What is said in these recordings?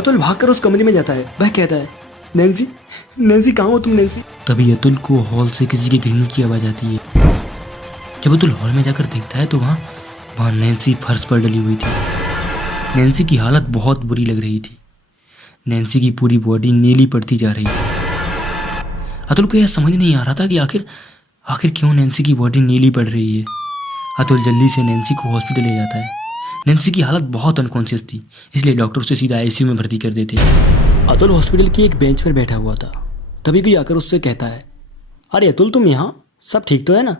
अतुल भागकर उस कमरे में जाता है। वह कहता है, नैन्सी, नैन्सी कहाँ हो तुम नैन्सी? तभी अतुल को हॉल से किसी की गिरने की आवाज़ आती है। जब अतुल हॉल में जाकर देखता है तो वहाँ नैन्सी फर्श पर डली हुई थी। नैन्सी की हालत बहुत बुरी लग रही थी। नैन्सी की पूरी बॉडी नीली पड़ती जा रही थी। अतुल को यह समझ नहीं आ रहा था कि आखिर क्यों नैन्सी की बॉडी नीली पड़ रही है। अतुल जल्दी से नैन्सी को हॉस्पिटल ले जाता है। नैन्सी की हालत बहुत अनकॉन्शियस थी, इसलिए डॉक्टर उसे सीधा आईसीयू में भर्ती कर देते। अतुल हॉस्पिटल की एक बेंच पर बैठा हुआ था। तभी कोई आकर उससे कहता है, अरे अतुल तुम यहाँ, सब ठीक तो है ना?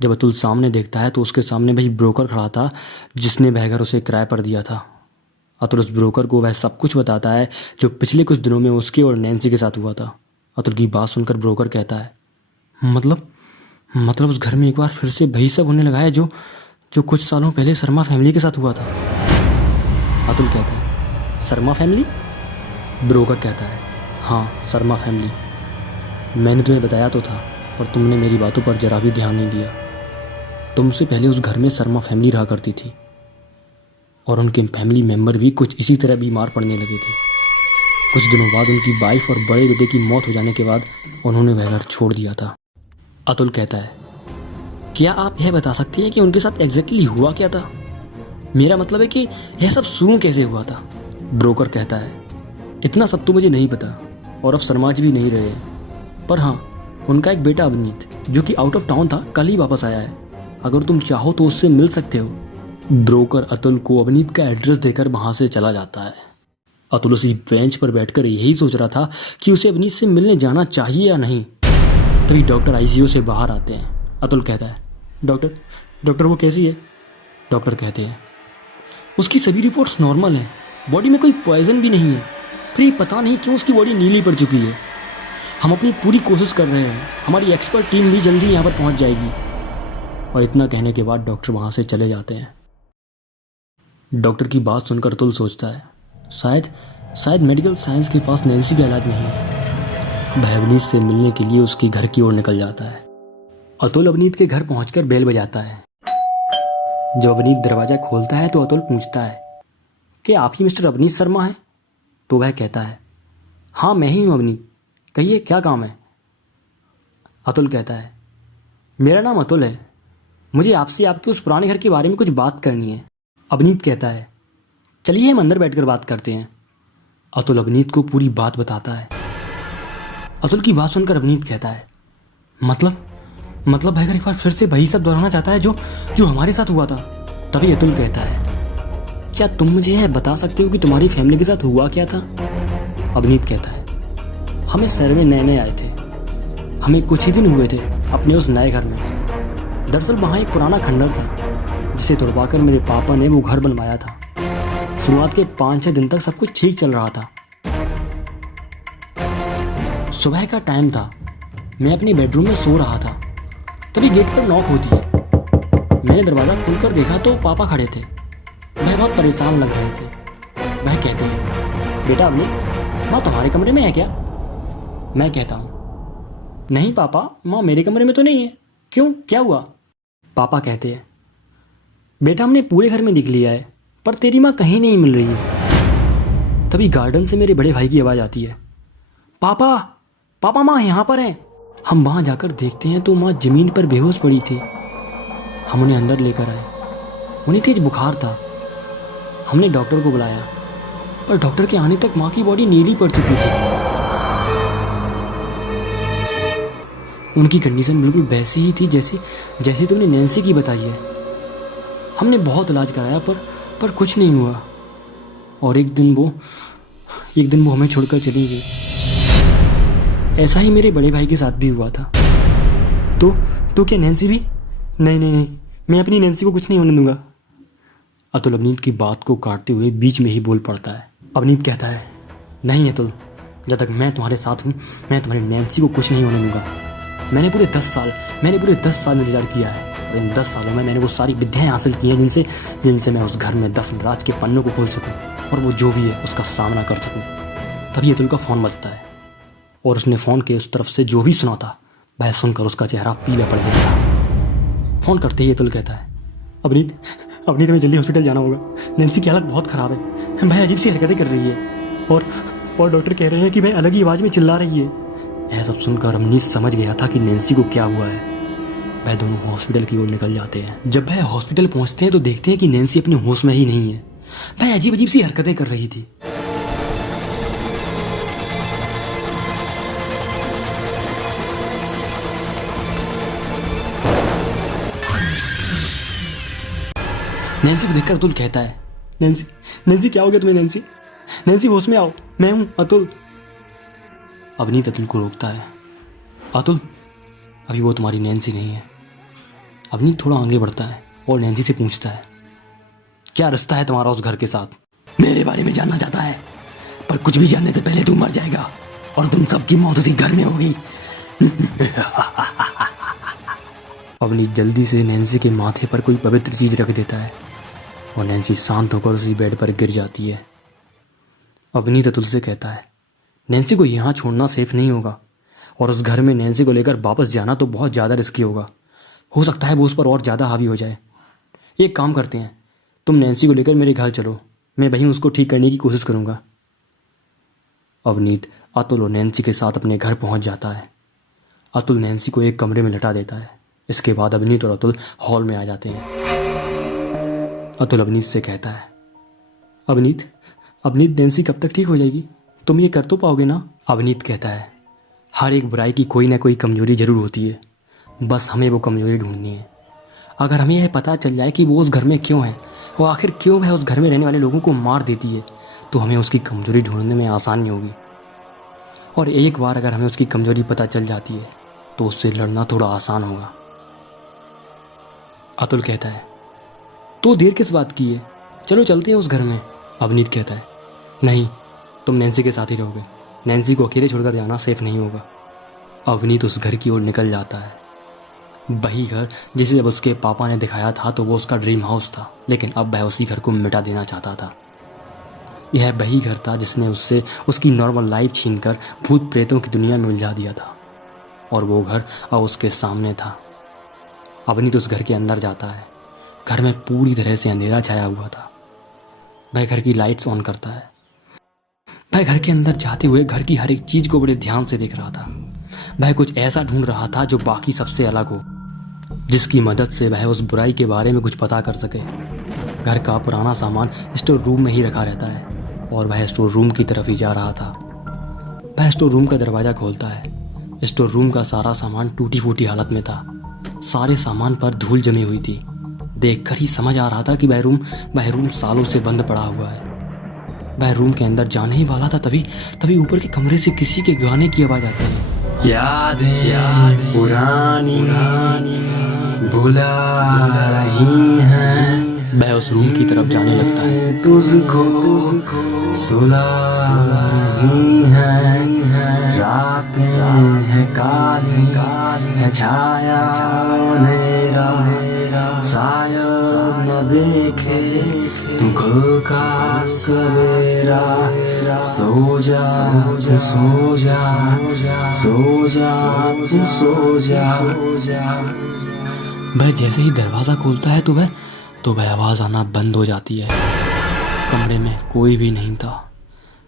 जब अतुल सामने देखता है तो उसके सामने वही ब्रोकर खड़ा था जिसने वह घर उसे किराए पर दिया था। अतुल उस ब्रोकर को वह सब कुछ बताता है जो पिछले कुछ दिनों में उसके और नैन्सी के साथ हुआ था। अतुल की बात सुनकर ब्रोकर कहता है, मतलब उस घर में एक बार फिर से वही सब होने लगा है जो कुछ सालों पहले शर्मा फैमिली के साथ हुआ था। अतुल कहता है, शर्मा फैमिली? ब्रोकर कहता है, हाँ शर्मा फैमिली। मैंने तुम्हें बताया तो था, पर तुमने मेरी बातों पर जरा भी ध्यान नहीं दिया। तुमसे पहले उस घर में शर्मा फैमिली रहा करती थी और उनके फैमिली मेंबर भी कुछ इसी तरह बीमार पड़ने लगे थे। कुछ दिनों बाद उनकी वाइफ और बड़े बेटे की मौत हो जाने के बाद उन्होंने वह घर छोड़ दिया था। अतुल कहता है, क्या आप यह बता सकते हैं कि उनके साथ एग्जैक्टली हुआ क्या था? मेरा मतलब है कि यह सब शुरू कैसे हुआ था? ब्रोकर कहता है, इतना सब तो मुझे नहीं पता और अब शर्मा जी भी नहीं रहे, पर हाँ उनका एक बेटा अवनीत जो कि आउट ऑफ टाउन था, कल ही वापस आया है। अगर तुम चाहो तो उससे मिल सकते हो। ब्रोकर अतुल को अवनीत का एड्रेस देकर वहाँ से चला जाता है। अतुल उसी बेंच पर बैठकर यही सोच रहा था कि उसे अवनीत से मिलने जाना चाहिए या नहीं। तभी डॉक्टर आईसीयू से बाहर आते हैं। अतुल कहता है, डॉक्टर वो कैसी है? डॉक्टर कहते हैं, उसकी सभी रिपोर्ट्स नॉर्मल हैं, बॉडी में कोई पॉइजन भी नहीं है, फिर ये पता नहीं क्यों उसकी बॉडी नीली पड़ चुकी है। हम अपनी पूरी कोशिश कर रहे हैं, हमारी एक्सपर्ट टीम भी जल्दी यहाँ पर पहुँच जाएगी। और इतना कहने के बाद डॉक्टर वहाँ से चले जाते हैं। डॉक्टर की बात सुनकर अतुल सोचता है, शायद मेडिकल साइंस के पास नैन्सी का इलाज नहीं है। वह अवनीत से मिलने के लिए उसके घर की ओर निकल जाता है। अतुल अवनीत के घर पहुंचकर बेल बजाता है। जब अवनीत दरवाजा खोलता है तो अतुल पूछता है, क्या आप ही मिस्टर अवनीत शर्मा हैं? तो वह कहता है, हाँ मैं ही हूँ अवनीत, कहिए क्या काम है? अतुल कहता है, मेरा नाम अतुल है, मुझे आपसे आपके उस पुराने घर के बारे में कुछ बात करनी है। अवनीत कहता है, चलिए हम अंदर बैठकर बात करते हैं। अतुल अवनीत को पूरी बात बताता है। अतुल की बात सुनकर अवनीत कहता है, मतलब भाई एक बार फिर से वही सब दोहराना चाहता है जो हमारे साथ हुआ था। तभी अतुल कहता है, क्या तुम मुझे यह बता सकते हो कि तुम्हारी फैमिली के साथ हुआ क्या था? अवनीत कहता है, हम इस शहर में नए आए थे, हमें कुछ ही दिन हुए थे अपने उस नए घर में। दरअसल वहाँ एक पुराना खंडर था जिसे तोड़वाकर मेरे पापा ने वो घर बनवाया था। शुरुआत के 5-6 दिन तक सब कुछ ठीक चल रहा था। सुबह का टाइम था, मैं अपने बेडरूम में सो रहा था, तभी गेट पर नॉक होती है। मैंने दरवाज़ा खोलकर देखा तो पापा खड़े थे। वह बहुत परेशान लग रहे थे। वह कहते हैं, बेटा अवनीत, माँ तुम्हारे कमरे में है क्या? मैं कहता हूँ, नहीं पापा, माँ मेरे कमरे में तो नहीं है, क्यों क्या हुआ? पापा कहते हैं, बेटा हमने पूरे घर में देख लिया है पर तेरी माँ कहीं नहीं मिल रही है। तभी गार्डन से मेरे बड़े भाई की आवाज़ आती है, पापा माँ यहाँ पर हैं। हम वहाँ जाकर देखते हैं तो माँ ज़मीन पर बेहोश पड़ी थी। हम उन्हें अंदर लेकर आए, उन्हें तेज बुखार था। हमने डॉक्टर को बुलाया पर डॉक्टर के आने तक माँ की बॉडी नीली पड़ चुकी थी। उनकी कंडीशन बिल्कुल वैसी ही थी जैसी तुमने नैन्सी की बताई है। हमने बहुत इलाज कराया पर कुछ नहीं हुआ और एक दिन वो हमें छोड़कर चली गई। ऐसा ही मेरे बड़े भाई के साथ भी हुआ था। तो क्या नैन्सी भी? नहीं, मैं अपनी नैन्सी को कुछ नहीं होने दूंगा। अतुल अवनीत की बात को काटते हुए बीच में ही बोल पड़ता है। अवनीत कहता है, नहीं अतुल, जब तक मैं तुम्हारे साथ हूँ मैं तुम्हारी नैन्सी को कुछ नहीं होने दूंगा। मैंने पूरे 10 साल इंतजार किया है और इन 10 सालों में मैंने वो सारी विद्याएं हासिल की हैं जिनसे मैं उस घर में दफन राज के पन्नों को खोल सकूं और वो जो भी है उसका सामना कर सकूं। तभी अतुल का फ़ोन बजता है और उसने फ़ोन के उस तरफ से जो भी सुना था वह सुनकर उसका चेहरा पीला पड़ गया था। फ़ोन करते ही अतुल कहता है, अवनीत हमें जल्दी हॉस्पिटल जाना होगा। नैन्सी की हालत बहुत ख़राब है भाई, अजीब सी हरकतें कर रही है और डॉक्टर कह रहे हैं कि भाई अलग ही आवाज़ में चिल्ला रही है। यह सब सुनकर अवनीत समझ गया था कि नैन्सी को क्या हुआ है। वह दोनों हॉस्पिटल की ओर निकल जाते हैं। जब वह हॉस्पिटल पहुंचते हैं तो देखते हैं कि नैन्सी अपने होश में ही नहीं है। वह अजीब अजीब सी हरकतें कर रही थी। नैन्सी को देखकर अतुल कहता है, नैन्सी क्या हो गया तुम्हें? नैन्सी होश में आओ, मैं हूं अतुल। अवनीत अतुल को रोकता है। अतुल, अभी वो तुम्हारी नैन्सी नहीं है। अवनीत थोड़ा आगे बढ़ता है और नैन्सी से पूछता है, क्या रिश्ता है तुम्हारा उस घर के साथ? मेरे बारे में जानना चाहता है, पर कुछ भी जानने से पहले तू मर जाएगा और तुम सबकी मौत उसी घर में होगी। अवनीत जल्दी से नैन्सी के माथे पर कोई पवित्र चीज रख देता है और नैन्सी शांत होकर उसी बेड पर गिर जाती है। अवनीत अतुल से कहता है, नैन्सी को यहाँ छोड़ना सेफ नहीं होगा और उस घर में नैन्सी को लेकर वापस जाना तो बहुत ज़्यादा रिस्की होगा। हो सकता है वो उस पर और ज़्यादा हावी हो जाए। एक काम करते हैं, तुम नैन्सी को लेकर मेरे घर चलो, मैं वहीं उसको ठीक करने की कोशिश करूँगा। अवनीत अतुल और नैन्सी के साथ अपने घर पहुँच जाता है। अतुल नैन्सी को एक कमरे में लटा देता है। इसके बाद अवनीत और अतुल हॉल में आ जाते हैं। अतुल अवनीत से कहता है, अवनीत नैन्सी कब तक ठीक हो जाएगी? तुम ये कर तो पाओगे ना? अवनीत कहता है, हर एक बुराई की कोई ना कोई कमजोरी जरूर होती है, बस हमें वो कमजोरी ढूंढनी है। अगर हमें यह पता चल जाए कि वो उस घर में क्यों है, वो आखिर क्यों है उस घर में रहने वाले लोगों को मार देती है, तो हमें उसकी कमजोरी ढूंढने में आसानी होगी। और एक बार अगर हमें उसकी कमजोरी पता चल जाती है तो उससे लड़ना थोड़ा आसान होगा। अतुल कहता है, तो देर किस बात की है, चलो चलते हैं उस घर में। अवनीत कहता है, नहीं, तुम नैन्सी के साथ ही रहोगे, नैन्सी को अकेले छोड़कर जाना सेफ नहीं होगा। अवनीत उस घर की ओर निकल जाता है। वही घर जिसे जब उसके पापा ने दिखाया था तो वो उसका ड्रीम हाउस था, लेकिन अब वह उसी घर को मिटा देना चाहता था। यह वही घर था जिसने उससे उसकी नॉर्मल लाइफ छीनकर भूत प्रेतों की दुनिया में उलझा दिया था, और वो घर अब उसके सामने था। अवनीत उस घर के अंदर जाता है। घर में पूरी तरह से अंधेरा छाया हुआ था। वह घर की लाइट्स ऑन करता है। वह घर के अंदर जाते हुए घर की हर एक चीज को बड़े ध्यान से देख रहा था। वह कुछ ऐसा ढूंढ रहा था जो बाकी सबसे अलग हो, जिसकी मदद से वह उस बुराई के बारे में कुछ पता कर सके। घर का पुराना सामान स्टोर रूम में ही रखा रहता है और वह स्टोर रूम की तरफ ही जा रहा था। वह स्टोर रूम का दरवाज़ा खोलता है। स्टोर रूम का सारा सामान टूटी फूटी हालत में था। सारे सामान पर धूल जमी हुई थी। देखकर ही समझ आ रहा था कि वह रूम सालों से बंद पड़ा हुआ है। वह रूम के अंदर जाने ही वाला था, तभी ऊपर के कमरे से किसी के गाने की आवाज़ आती है। यादें पुरानी बुला रही हैं, वह उस रूम की तरफ जाने लगता है। तुझको सुला रही हैं, रातें हैं काली है छाया अंधेरा, शायद न देखे तुमको का सवेरा, सो जा सो जा सो जा सो जा। वह जैसे ही दरवाज़ा खोलता है तो वह आवाज़ आना बंद हो जाती है। कमरे में कोई भी नहीं था।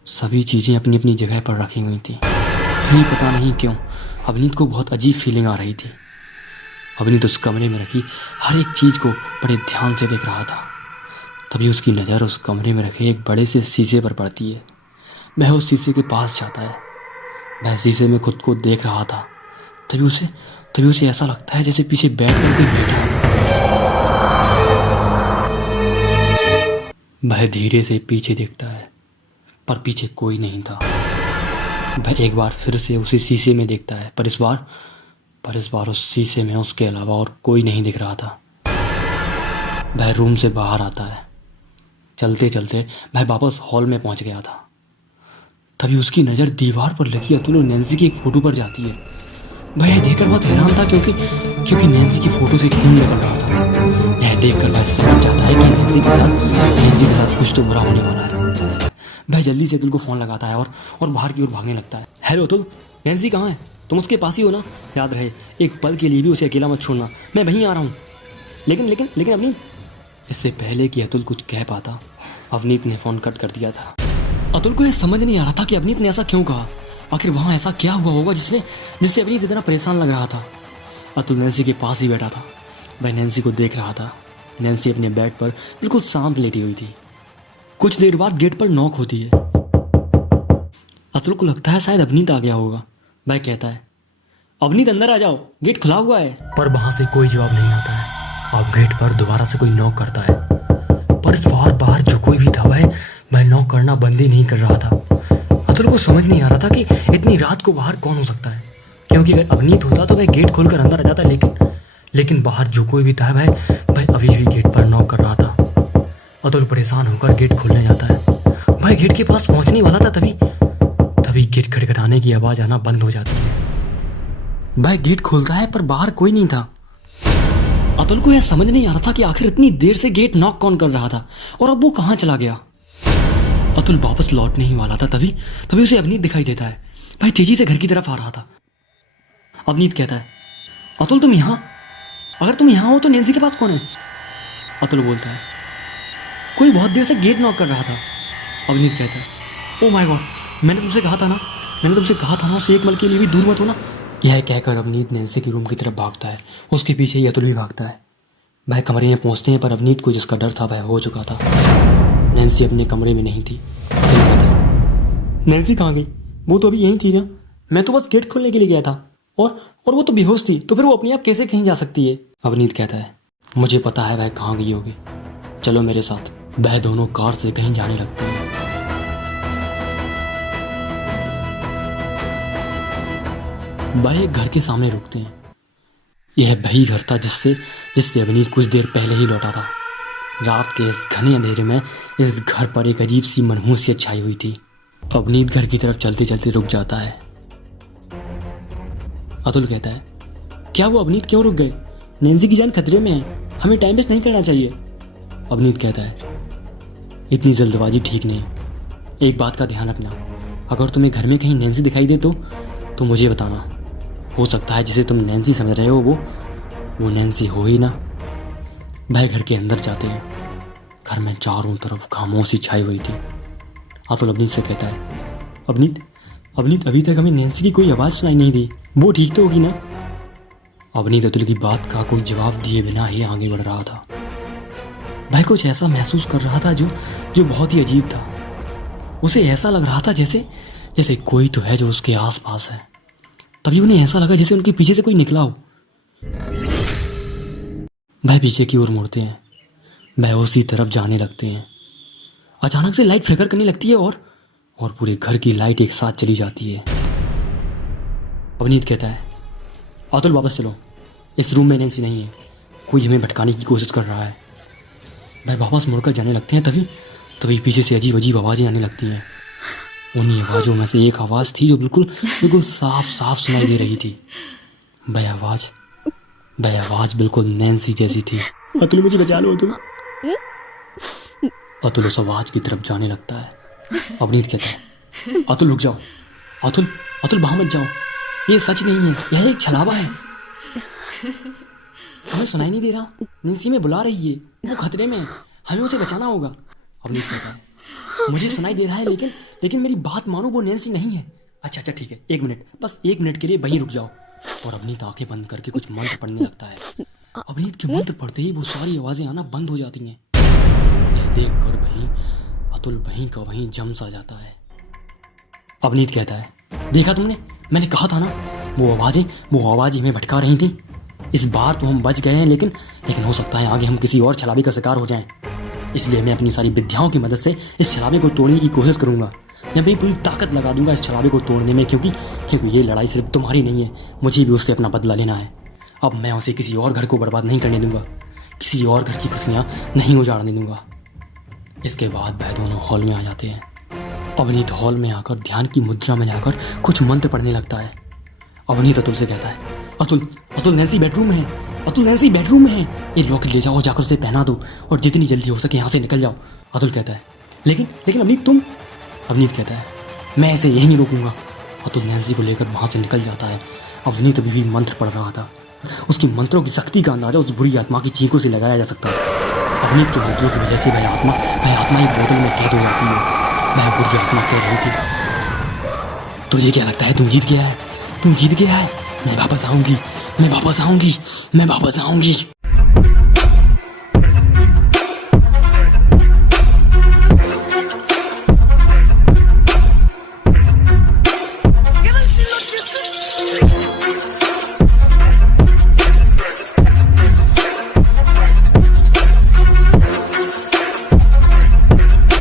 सभी चीज़ें अपनी अपनी जगह पर रखी हुई थी। फिर पता नहीं क्यों अवनीत को बहुत अजीब फीलिंग आ रही थी। अवनीत उस कमरे में रखी हर एक चीज़ को बड़े ध्यान से देख रहा था। तभी उसकी नज़र उस कमरे में रखे एक बड़े से शीशे पर पड़ती है। वह उस शीशे के पास जाता है। वह शीशे में खुद को देख रहा था। तभी उसे ऐसा लगता है जैसे पीछे बैठ कर कोई बैठा है। वह धीरे से पीछे देखता है, पर पीछे कोई नहीं था। वह एक बार फिर से उसी शीशे में देखता है, पर इस बार उस शीशे में उसके अलावा और कोई नहीं दिख रहा था। वह रूम से बाहर आता है। चलते चलते वह वापस हॉल में पहुंच गया था। तभी उसकी नज़र दीवार पर लगी अतुल और नैन्सी की एक फ़ोटो पर जाती है। वह यह देखकर बहुत हैरान था क्योंकि नैन्सी की फ़ोटो से खून निकल रहा था। यह देखकर वह समझ जाता है कि नैन्सी के साथ कुछ तो बुरा होने वाला है। वह जल्दी से अतुल को फ़ोन लगाता है और बाहर की ओर भागने लगता है। हेलो अतुल, नैन्सी कहाँ है? तुम उसके पास ही हो ना? याद रहे, एक पल के लिए भी उसे अकेला मत छोड़ना। मैं वहीं आ रहा हूँ। लेकिन इससे पहले कि अतुल कुछ कह पाता, अवनीत ने फ़ोन कट कर दिया था। अतुल को यह समझ नहीं आ रहा था कि अवनीत ने ऐसा क्यों कहा। आखिर वहाँ ऐसा क्या हुआ होगा जिससे अवनीत इतना परेशान लग रहा था। अतुल नैन्सी के पास ही बैठा था। वह नैन्सी को देख रहा था। नैन्सी अपने बेड पर बिल्कुल शांत लेटी हुई थी। कुछ देर बाद गेट पर नॉक होती है। अतुल को लगता है शायद अवनीत आ गया होगा। वह कहता है, अवनीत अंदर आ जाओ, गेट खुला हुआ है। पर वहाँ से कोई जवाब नहीं आता है। अब गेट पर दोबारा से कोई नॉक करता है, पर इस बार बाहर जो कोई भी था वह नॉक करना बंद ही नहीं कर रहा था। अतुल को समझ नहीं आ रहा था कि इतनी रात को बाहर कौन हो सकता है, क्योंकि अगर अवनीत होता तो वह गेट खोलकर अंदर आ जाता, लेकिन बाहर जो कोई भी था वह अभी भी गेट पर नॉक कर रहा था। अतुल परेशान होकर गेट खोलने जाता है। वह गेट के पास पहुंचने वाला था, तभी गेट खटखटाने की आवाज़ आना बंद हो जाती है। वह गेट खोलता है पर बाहर कोई नहीं था। अतुल को यह समझ नहीं आ रहा था कि आखिर इतनी देर से गेट नॉक कौन कर रहा था और अब वो कहाँ चला गया। अतुल वापस लौटने ही वाला था, तभी उसे अवनीत दिखाई देता है। भाई तेजी से घर की तरफ आ रहा था। अवनीत कहता है, अतुल तुम यहाँ? अगर तुम यहाँ हो तो नैन्सी के पास कौन है? अतुल बोलता है, कोई बहुत देर से गेट नॉक कर रहा था। अवनीत कहता है, ओ माय गॉड, मैंने तुमसे कहा था ना उसे एक पल के लिए भी दूर मत होना। यह कहकर अवनीत नैन्सी के रूम की तरफ भागता है। उसके पीछे ही अतुल भी भागता है। वह कमरे में पहुंचते हैं पर अवनीत को जिसका डर था वह हो चुका था। नैन्सी अपने कमरे में नहीं थी। अतुल कहता है, नैन्सी कहाँ गई? वो तो अभी यहीं थी ना, मैं तो बस गेट खोलने के लिए गया था। और वो तो बेहोश थी, तो फिर वो अपने आप कैसे कहीं जा सकती है? अवनीत कहता है, मुझे पता है वह कहाँ गई होगी, चलो मेरे साथ। वह दोनों कार से कहीं जाने लगते हैं। वह एक घर के सामने रुकते हैं। यह वही घर था जिससे अवनीत कुछ देर पहले ही लौटा था। रात के इस घने अंधेरे में इस घर पर एक अजीब सी मनहूसियत छाई हुई थी। अवनीत घर की तरफ चलते चलते रुक जाता है। अतुल कहता है, क्या वो अवनीत क्यों रुक गए? नैन्सी की जान खतरे में है, हमें टाइम वेस्ट नहीं करना चाहिए। अवनीत कहता है, इतनी जल्दबाजी ठीक नहीं, एक बात का ध्यान रखना, अगर तुम्हें घर में कहीं नैन्सी दिखाई दे तो मुझे बताना। हो सकता है जिसे तुम नैन्सी समझ रहे हो वो नैन्सी हो ही ना। वह घर के अंदर जाते हैं। घर में चारों तरफ खामोशी छाई हुई थी। अतुल अवनीत से कहता है, अवनीत अभी तक हमें नैन्सी की कोई आवाज़ सुनाई नहीं दी, वो ठीक तो होगी ना? अवनीत अतुल की बात का कोई जवाब दिए बिना ही आगे बढ़ रहा था। वह कुछ ऐसा महसूस कर रहा था जो बहुत ही अजीब था। उसे ऐसा लग रहा था जैसे कोई तो है जो उसके आसपास है। तभी उन्हें ऐसा लगा जैसे उनके पीछे से कोई निकला हो। वह पीछे की ओर मुड़ते हैं। वह उसी तरफ जाने लगते हैं। अचानक से लाइट फ्लिकर करने लगती है और पूरे घर की लाइट एक साथ चली जाती है। अवनीत कहता है, अतुल वापस चलो, इस रूम में नैन्सी नहीं है, कोई हमें भटकाने की कोशिश कर रहा है। वह वापस मुड़कर जाने लगते हैं। तभी पीछे से अजीब अजीब आवाज़ें आने लगती हैं। उन्हीं आवाज़ों में से एक आवाज़ थी जो बिल्कुल साफ सुनाई दे रही थी। वह आवाज़ बिल्कुल नैन्सी जैसी थी। अतुल मुझे बचा लो अतुल। अतुल उस आवाज़ की तरफ जाने लगता है। अवनीत कहता है, अतुल रुक जाओ, अतुल वहाँ मत जाओ, ये सच नहीं है, यह एक छलावा है। हमें सुनाई नहीं दे रहा, नैन्सी हमें बुला रही है, वो खतरे में है, हमें उसे बचाना होगा। अवनीत कहता है, मुझे सुनाई दे रहा है लेकिन मेरी बात मानो, वो नैन्सी नहीं है। अच्छा ठीक है, एक मिनट, बस एक मिनट के लिए वहीं रुक जाओ। और अवनीत आंखें बंद करके कुछ मंत्र पढ़ने लगता है। अवनीत के मंत्र पढ़ते ही वो सारी आवाज़ें आना बंद हो जाती हैं। यह देख कर अतुल वहीं का वहीं जम सा जाता है। अवनीत कहता है, देखा तुमने, मैंने कहा था ना, वो आवाज़ें हमें भटका रही थी। इस बार तो हम बच गए हैं, लेकिन हो सकता है आगे हम किसी और छलावे का शिकार हो जाएं। इसलिए मैं अपनी सारी विद्याओं की मदद से इस छलावे को तोड़ने की कोशिश करूंगा। मैं अपनी पूरी ताकत लगा दूंगा इस छलावे को तोड़ने में, क्योंकि ये लड़ाई सिर्फ तुम्हारी नहीं है, मुझे भी उससे अपना बदला लेना है। अब मैं उसे किसी और घर को बर्बाद नहीं करने दूंगा, किसी और घर की खुशियाँ नहीं उजाड़ने दूंगा। इसके बाद वह दोनों हॉल में आ जाते हैं। अवनीत हॉल में आकर ध्यान की मुद्रा में जाकर कुछ मंत्र पढ़ने लगता है। अवनीत अतुल से कहता है, अतुल नैन्सी बेडरूम में है, अतुल नैन्सी बेडरूम में है, ये लॉकेट ले जाओ, जाकर उसे पहना दो और जितनी जल्दी हो सके यहाँ से निकल जाओ। अतुल कहता है, लेकिन अवनीत तुम? अवनीत कहता है, मैं इसे यहीं रोकूंगा। अतुल नैन्सी को लेकर वहाँ से निकल जाता है। अवनीत अभी भी मंत्र पढ़ रहा था। उसकी मंत्रों की शक्ति का अंदाजा उस बुरी आत्मा की चीखों से लगाया जा सकता था। अपनी की गलतियों की वजह से वह आत्मा एक बोतल में कैद हो जाती है। वह बुरी आत्मा कह रही थी, तुझे क्या लगता है तुम जीत गया है? तुम जीत गया है। मैं वापस आऊंगी, मैं वापस आऊंगी, मैं वापस आऊंगी।